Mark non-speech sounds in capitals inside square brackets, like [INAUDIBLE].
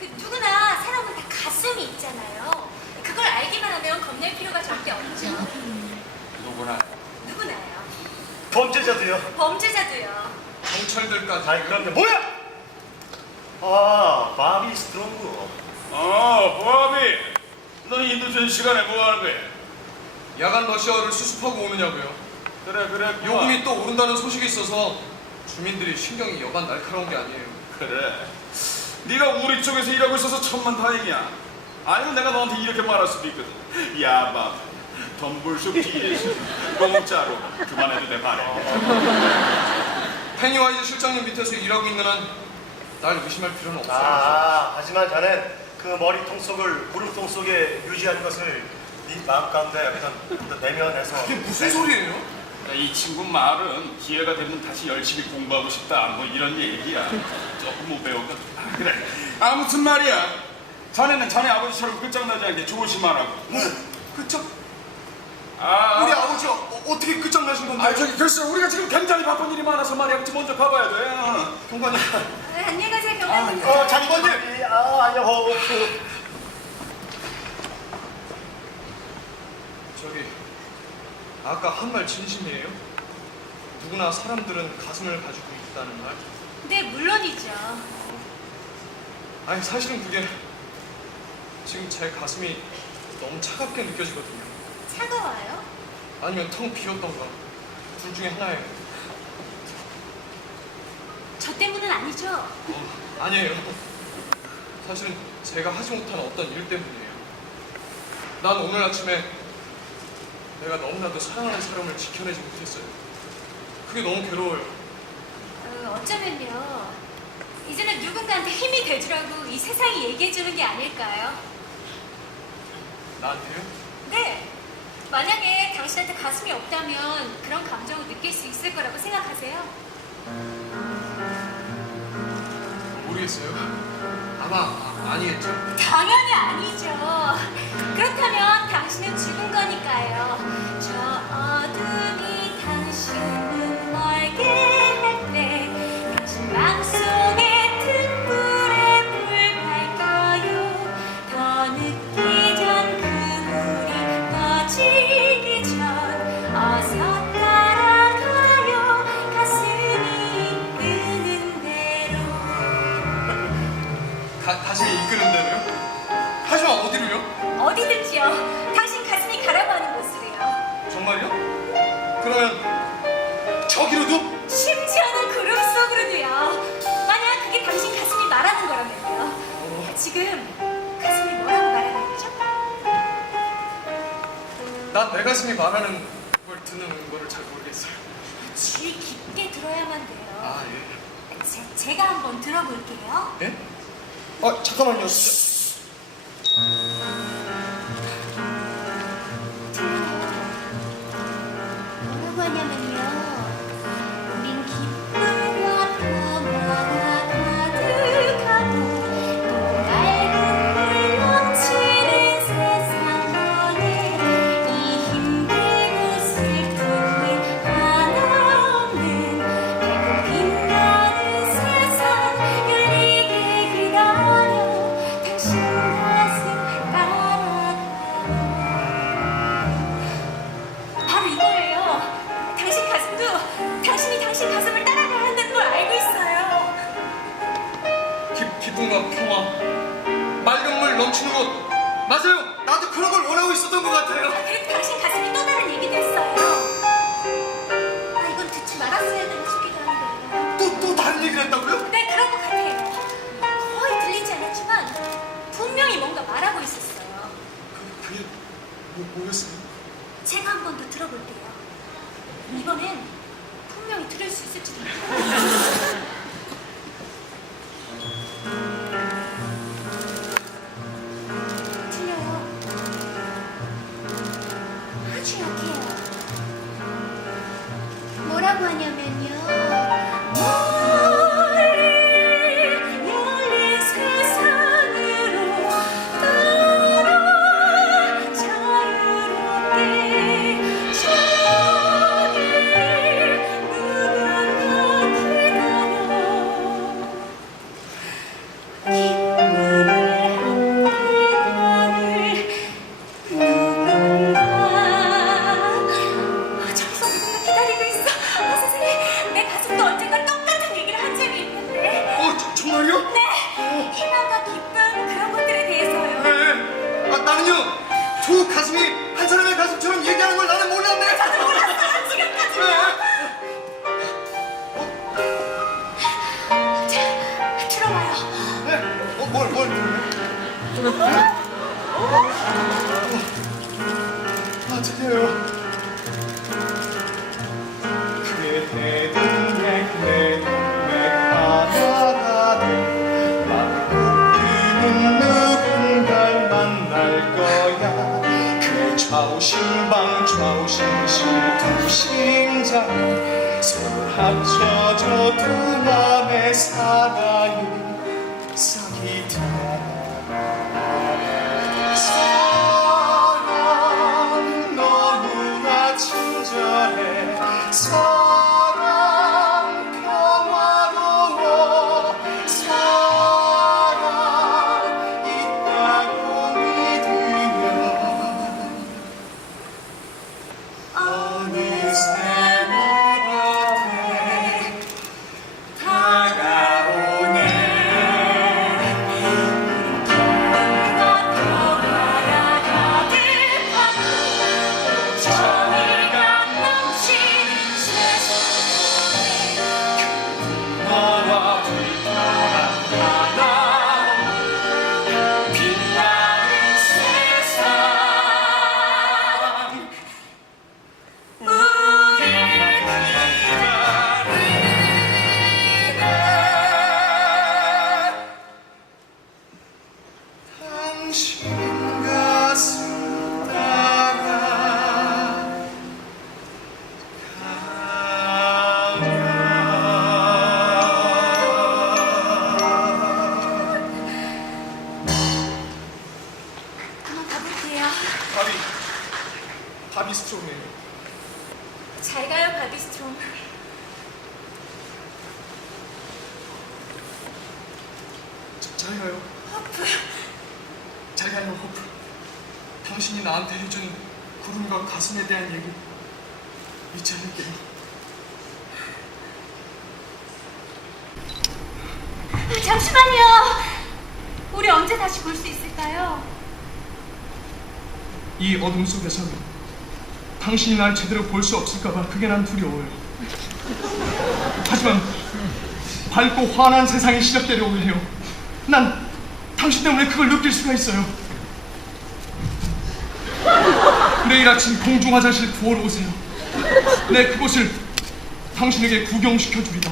그 누구나 사람은 다 가슴이 있잖아요. 그걸 알기만 하면 겁낼 필요가 절대 없죠. 누구나 누구나요. 범죄자도요. 범죄자도요. 경찰들까지 아니 그런데 뭐야? 아 바비 스트롱그. 어, 보아비. 너이 늦은 시간에 뭐 하는 거야? 야간 러시아를 수습하고 오느냐고요. 그래, 그래. 요금이 또 오른다는 소식이 있어서 주민들이 신경이 여간 날카로운 게 아니에요. 그래. 네가 우리 쪽에서 일하고 있어서 천만 다행이야. 아니면 내가 너한테 이렇게 말할 수도 있거든. 야, 밥. 덤불숲 뒤에서 공짜로 그만해도 돼 말해. 페니와이즈 실장님 밑에서 일하고 있는 한날 의심할 필요는 없어요. 아 하지만 자넨 그 머리통 속을 구름통 속에 유지한 것을 네 마음 가운데 여기다 내면해서. 그게 무슨 소리예요? 그러니까 이 친구 말은 기회가 되면 다시 열심히 공부하고 싶다. 뭐 이런 얘기야. 조금 못 배웠거든. 아, 그래. 아무튼 말이야. 자네는 자네 아버지처럼 끝장나지 않게 조심하라고. 그쪽 아, 우리 아버지 어, 어떻게 끝장나신 건데? 아 저기 글쎄 우리가 지금 굉장히 바쁜 일이 많아서 말이야. 그치 먼저 가봐야 돼. 어. 경관님 네, 안녕히 가세요, 경관님. 어 장관님. 아 안녕. 어, 그, 저기 아까 한 말 진심이에요? 누구나 사람들은 가슴을 가지고 있다는 말? 네, 물론이죠. 아니 사실은 그게 지금 제 가슴이 너무 차갑게 느껴지거든요. 차가워요? 아니면 텅 비었던가 둘 중에 하나예요. 저 때문은 아니죠. 어, 아니에요. 사실은 제가 하지 못한 어떤 일 때문이에요. 난 오늘 아침에 내가 너무나도 사랑하는 사람을 지켜내지 못했어요. 그게 너무 괴로워요. 어, 어쩌면요. 이제는 누군가한테 힘이 돼주라고 이 세상이 얘기해주는 게 아닐까요? 나한테요? 네. 만약에 당신한테 가슴이 없다면 그런 감정을 느낄 수 있을 거라고 생각하세요? 모르겠어요. 아마 아, 아니겠죠. 당연히 아니죠. 그렇 저기로도? 심지어는 구름 속으로도요. 만약 그게 당신 가슴이 말하는 거라면요. 지금 가슴이 뭐라고 말하는 거죠? 난 내 가슴이 말하는 걸 듣는 거를 잘 모르겠어요. 귀 깊게 들어야만 돼요. 아 예. 제, 제가 한번 들어볼게요. 예? 아 잠깐만요. 기, 기쁨과 평화, 맑은 물 넘치는 곳. 맞아요. 나도 그런 걸 원하고 있었던 것 같아요. 그리고 당신 가슴이 또 다른 얘기도 했어요. 아, 이건 듣지 말았어야 되는 소리가 한거예요. 또 또 다른 얘기를 했다고요? 네, 그런 것 같아요. 거의 들리지 않았지만 분명히 뭔가 말하고 있었어요. 그, 그게 뭐, 뭐였어요? 제가 한 번 더 들어볼게요. 이번엔 분명히 들을 수 있을지도 몰라요. [LAUGHS] 뭐라고 하냐면 가슴이 한 사람의 가슴처럼 얘기하는 걸 나는 몰랐네. 저도 몰랐어요 지금까지. 자 들어봐요. 네. 어, 뭘, 뭘? 아, 서로 합쳐져 두 맘의 사랑이 싹이 돼. 사 잘 가요. 잘 가요, 호프. 당신이 나한테 해준 구름과 가슴에 대한 얘기 잊지 않을게요. 잠시만요. 우리 언제 다시 볼 수 있을까요? 이 어둠 속에서는 당신이 날 제대로 볼 수 없을까봐 그게 난 두려워요. 하지만 밝고 환한 세상이 시작되려고 해요. 난 당신 때문에 그걸 느낄 수가 있어요. 내일 아침 공중 화장실 구하러 오세요. 내 그곳을 당신에게 구경시켜 주리다.